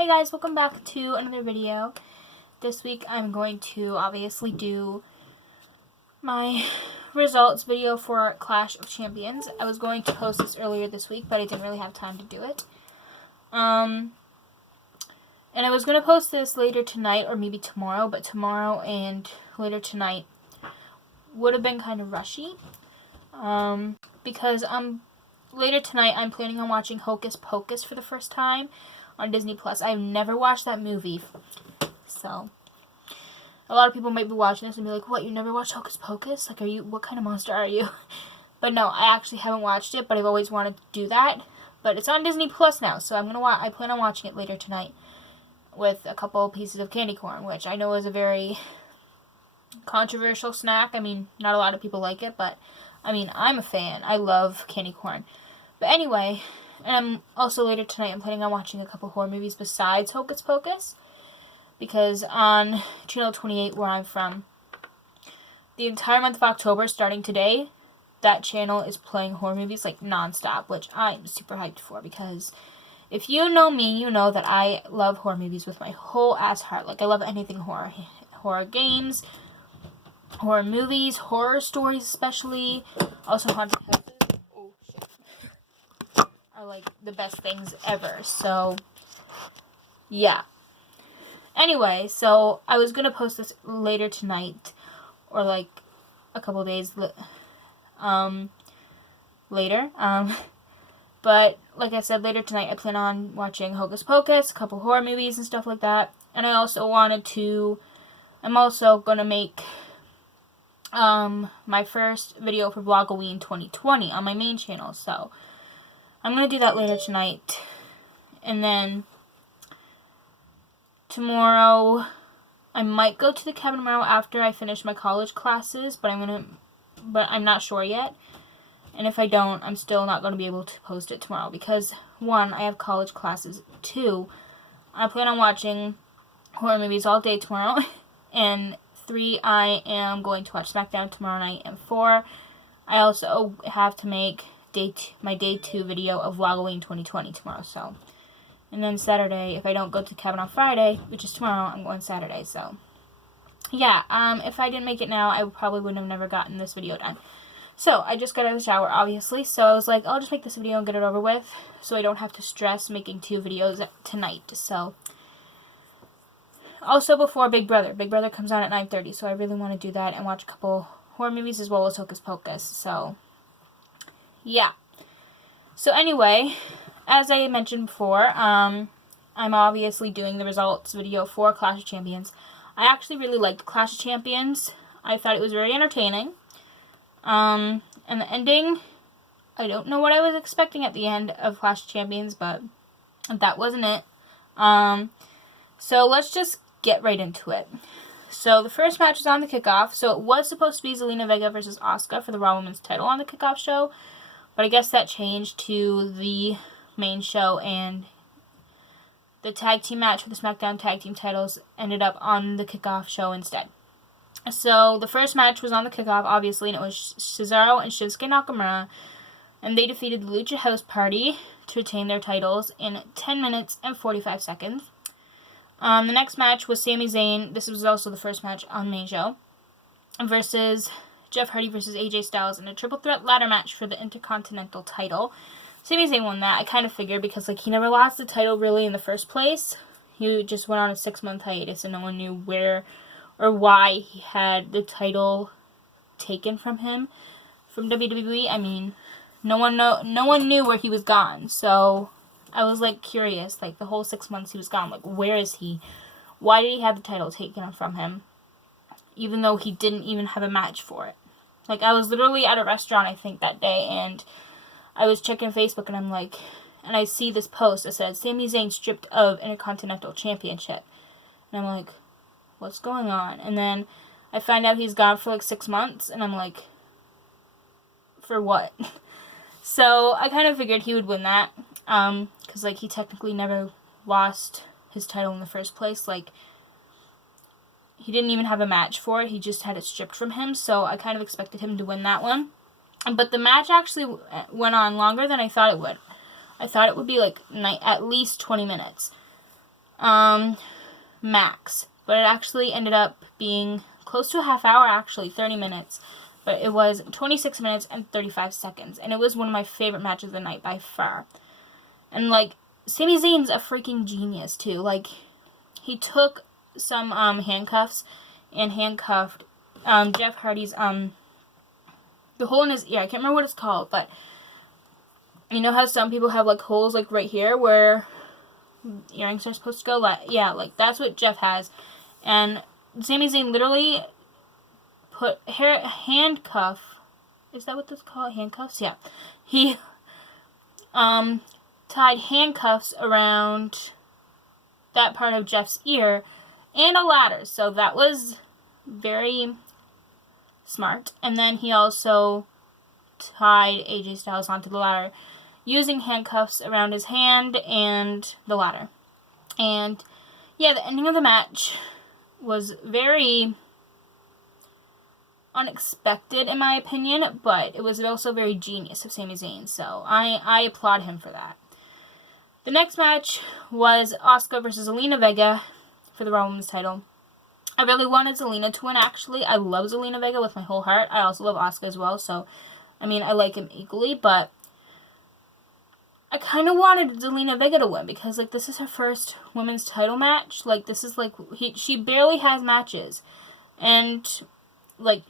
Hey guys, welcome back to another video. This week I'm going to obviously do my results video for Clash of Champions. I was going to post this earlier this week, but I didn't really have time to do it. And I was going to post this later tonight or maybe tomorrow, but tomorrow and later tonight would have been kind of rushy. Because later tonight I'm planning on watching Hocus Pocus for the first time on Disney Plus. I've never watched that movie, so a lot of people might be watching this and be like, "What? You never watched Hocus Pocus? Like, what kind of monster are you?" But no, I actually haven't watched it, but I've always wanted to do that. But it's on Disney Plus now, so I plan on watching it later tonight with a couple pieces of candy corn, which I know is a very controversial snack. I mean, not a lot of people like it, but I mean, I'm a fan. I love candy corn. But anyway, and also later tonight I'm planning on watching a couple horror movies besides Hocus Pocus, because on Channel 28, where I'm from, the entire month of October, starting today, that channel is playing horror movies like nonstop, which I'm super hyped for, because if you know me, you know that I love horror movies with my whole ass heart. Like, I love anything horror. Horror games, horror movies, horror stories especially, also haunted houses. Oh, shit. Are like the best things ever. So, yeah. Anyway, so I was gonna post this later tonight, or like a couple days later. But like I said, later tonight I plan on watching Hocus Pocus, a couple horror movies and stuff like that. And I'm also gonna make my first video for Vlogoween 2020 on my main channel. So I'm going to do that later tonight. And then tomorrow I might go to the cabin tomorrow after I finish my college classes, but I'm not sure yet. And if I don't, I'm still not going to be able to post it tomorrow because 1, I have college classes. 2, I plan on watching horror movies all day tomorrow. And 3, I am going to watch SmackDown tomorrow night. And 4, I also have to make my day 2 video of Vlogoween 2020 tomorrow. So, and then Saturday, if I don't go to the cabin on Friday, which is tomorrow, I'm going Saturday. So, yeah, if I didn't make it now, I probably would have never gotten this video done. So, I just got out of the shower, obviously. So, I was like, I'll just make this video and get it over with, so I don't have to stress making 2 videos tonight. So, also before Big Brother. Big Brother comes on at 9:30, so I really want to do that and watch a couple horror movies as well as Hocus Pocus. So, yeah. So anyway, as I mentioned before, I'm obviously doing the results video for Clash of Champions. I actually really liked Clash of Champions. I thought it was very entertaining. And the ending, I don't know what I was expecting at the end of Clash of Champions, but that wasn't it. So let's just get right into it. So the first match was on the kickoff. So it was supposed to be Zelina Vega versus Asuka for the Raw Women's title on the kickoff show, but I guess that changed to the main show, and the tag team match for the SmackDown tag team titles ended up on the kickoff show instead. So the first match was on the kickoff, obviously, and it was Cesaro and Shinsuke Nakamura, and they defeated the Lucha House Party to retain their titles in 10 minutes and 45 seconds. The next match was Sami Zayn. This was also the first match on the main show, versus Jeff Hardy versus AJ Styles in a triple threat ladder match for the Intercontinental title. Sami Zayn won that. I kind of figured because he never lost the title really in the first place. He just went on a 6-month hiatus and no one knew where or why he had the title taken from him from WWE. I mean, no one knew where he was gone. So I was curious, the whole 6 months he was gone, where is he? Why did he have the title taken from him? Even though he didn't even have a match for it. I was literally at a restaurant, I think, that day, and I was checking Facebook, and and I see this post that said, Sami Zayn stripped of Intercontinental Championship. And I'm like, what's going on? And then I find out he's gone for 6 months, and I'm like, for what? So I kind of figured he would win that, because he technically never lost his title in the first place. He didn't even have a match for it. He just had it stripped from him. So I kind of expected him to win that one. But the match actually went on longer than I thought it would. I thought it would be at least 20 minutes. max. But it actually ended up being close to a half hour, actually, 30 minutes. But it was 26 minutes and 35 seconds. And it was one of my favorite matches of the night by far. And, like, Sami Zayn's a freaking genius, too. Like, he took some handcuffs and handcuffed Jeff Hardy's, the hole in his ear. I can't remember what it's called, but you know how some people have, like, holes, like, right here where earrings are supposed to go? Like, yeah, like, that's what Jeff has. And Sami Zayn literally put handcuff. Is that what that's called? Handcuffs? Yeah. He tied handcuffs around that part of Jeff's ear and a ladder. So that was very smart. And then he also tied AJ Styles onto the ladder using handcuffs around his hand and the ladder. And yeah, the ending of the match was very unexpected in my opinion, but it was also very genius of Sami Zayn, so I applaud him for that. The next match was Asuka versus Zelina Vega for the Raw Women's title. I really wanted Zelina to win, actually. I love Zelina Vega with my whole heart. I also love Asuka as well, so, I mean, I like him equally, but I kind of wanted Zelina Vega to win because, like, this is her first women's title match. Like, this is, like, she barely has matches. And, like,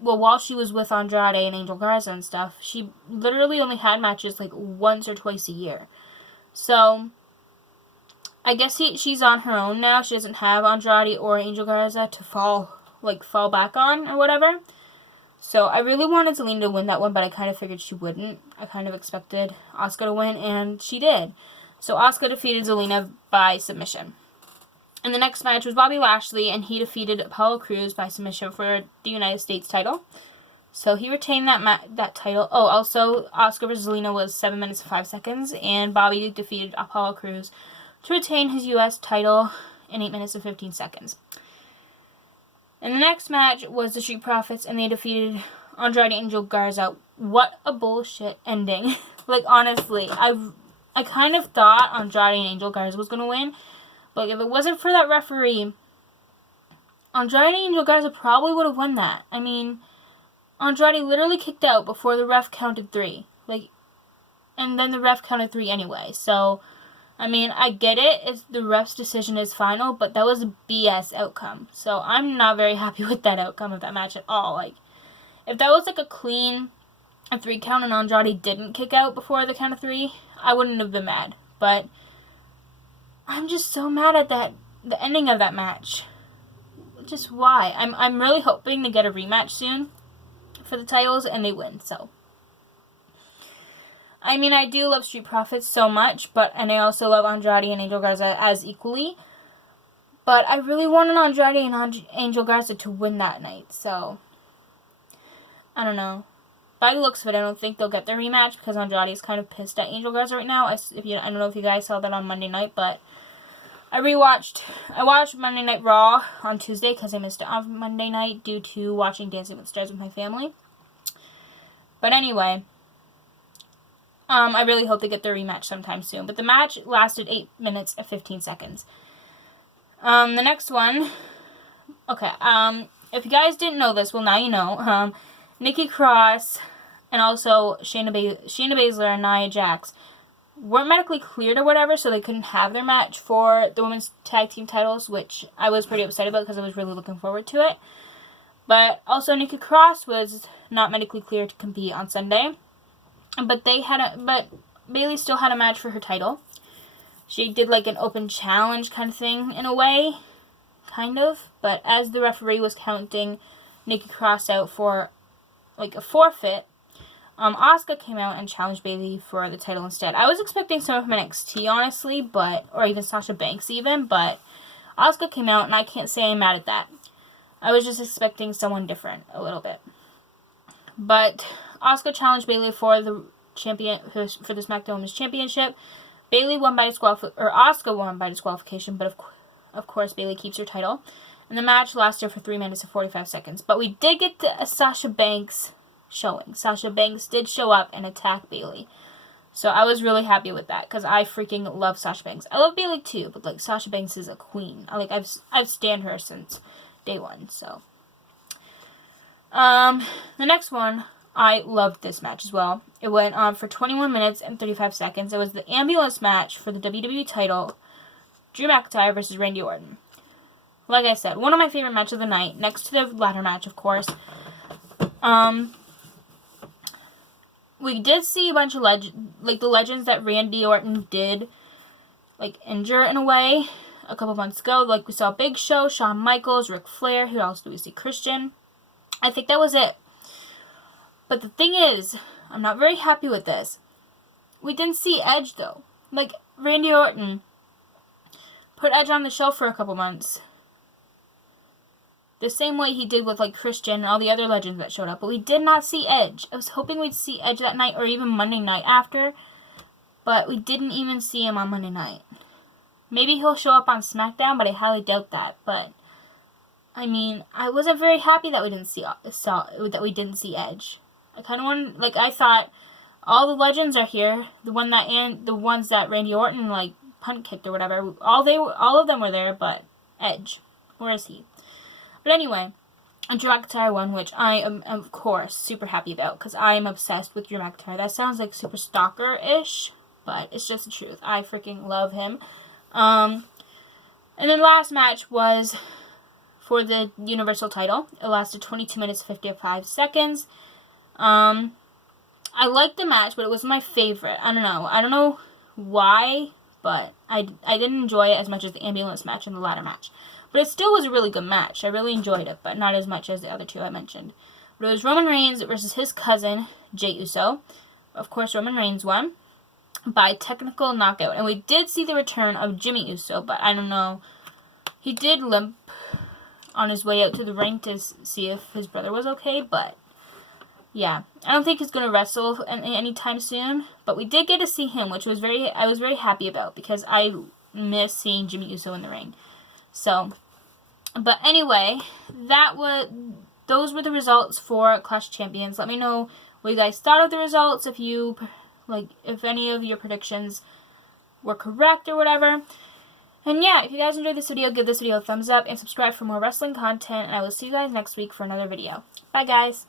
while she was with Andrade and Angel Garza and stuff, she literally only had matches, like, once or twice a year. So, I guess she's on her own now. She doesn't have Andrade or Angel Garza to fall back on or whatever. So, I really wanted Zelina to win that one, but I kind of figured she wouldn't. I kind of expected Asuka to win, and she did. So, Asuka defeated Zelina by submission. And the next match was Bobby Lashley, and he defeated Apollo Crews by submission for the United States title. So, he retained that title. Oh, also, Asuka versus Zelina was 7 minutes and 5 seconds, and Bobby defeated Apollo Crews to retain his U.S. title in 8 minutes and 15 seconds. And the next match was the Street Profits, and they defeated Andrade Angel Garza. What a bullshit ending. Like, honestly, I kind of thought Andrade and Angel Garza was going to win, but if it wasn't for that referee, Andrade and Angel Garza probably would have won that. I mean, Andrade literally kicked out before the ref counted 3. Like, and then the ref counted 3 anyway, so I mean, I get it. The ref's decision is final, but that was a BS outcome. So I'm not very happy with that outcome of that match at all. Like, if that was like a 3 count and Andrade didn't kick out before the count of 3, I wouldn't have been mad. But I'm just so mad at the ending of that match. Just why? I'm really hoping to get a rematch soon for the titles and they win. So, I mean, I do love Street Profits so much, and I also love Andrade and Angel Garza as equally. But I really wanted Andrade and Angel Garza to win that night, so I don't know. By the looks of it, I don't think they'll get their rematch because Andrade is kind of pissed at Angel Garza right now. I don't know if you guys saw that on Monday night, but I watched Monday Night Raw on Tuesday because I missed it on Monday night due to watching Dancing with the Stars with my family. But anyway, I really hope they get their rematch sometime soon. But the match lasted 8 minutes and 15 seconds. The next one, okay, if you guys didn't know this, well, now you know. Nikki Cross and also Shayna Baszler and Nia Jax weren't medically cleared or whatever, so they couldn't have their match for the women's tag team titles, which I was pretty upset about because I was really looking forward to it. But also, Nikki Cross was not medically cleared to compete on Sunday. But Bayley still had a match for her title. She did like an open challenge kind of thing in a way, kind of. But as the referee was counting Nikki Cross out for like a forfeit, Asuka came out and challenged Bayley for the title instead. I was expecting someone from NXT, honestly, or even Sasha Banks even, but Asuka came out, and I can't say I'm mad at that. I was just expecting someone different a little bit. But Asuka challenged Bayley for the for the SmackDown Women's Championship. Asuka won by disqualification, but of course Bayley keeps her title. And the match lasted for 3 minutes and 45 seconds. But we did get a Sasha Banks showing. Sasha Banks did show up and attack Bayley. So I was really happy with that because I freaking love Sasha Banks. I love Bayley too, but like Sasha Banks is a queen. I've stan her since day one. So the next one, I loved this match as well. It went on for 21 minutes and 35 seconds. It was the ambulance match for the WWE title, Drew McIntyre versus Randy Orton. Like I said, one of my favorite matches of the night, next to the ladder match, of course. We did see a bunch of the legends that Randy Orton did, like, injure in a way a couple months ago. Like, we saw Big Show, Shawn Michaels, Ric Flair. Who else do we see? Christian. I think that was it. But the thing is, I'm not very happy with this. We didn't see Edge, though. Like, Randy Orton put Edge on the show for a couple months. The same way he did with, like, Christian and all the other legends that showed up. But we did not see Edge. I was hoping we'd see Edge that night or even Monday night after. But we didn't even see him on Monday night. Maybe he'll show up on SmackDown, but I highly doubt that. But, I mean, I wasn't very happy that we didn't see Edge. I kind of wanted, like, I thought all the legends are here. The ones that Randy Orton, like, punt kicked or whatever. All of them were there, but Edge, where is he? But anyway, Drew McIntyre won, which I am, of course, super happy about, because I am obsessed with Drew McIntyre. That sounds like super stalker-ish, but it's just the truth. I freaking love him. And then last match was for the Universal title. It lasted 22 minutes, 55 seconds. I liked the match, but it wasn't my favorite. I don't know why, but I didn't enjoy it as much as the ambulance match and the ladder match. But it still was a really good match. I really enjoyed it, but not as much as the other two I mentioned. But it was Roman Reigns versus his cousin, Jey Uso. Of course, Roman Reigns won by technical knockout. And we did see the return of Jimmy Uso, but I don't know. He did limp on his way out to the ring to see if his brother was okay, but yeah. I don't think he's going to wrestle anytime soon, but we did get to see him, which I was very happy about because I miss seeing Jimmy Uso in the ring. So, but anyway, those were the results for Clash of Champions. Let me know what you guys thought of the results, if any of your predictions were correct or whatever. And yeah, if you guys enjoyed this video, give this video a thumbs up and subscribe for more wrestling content, and I will see you guys next week for another video. Bye, guys!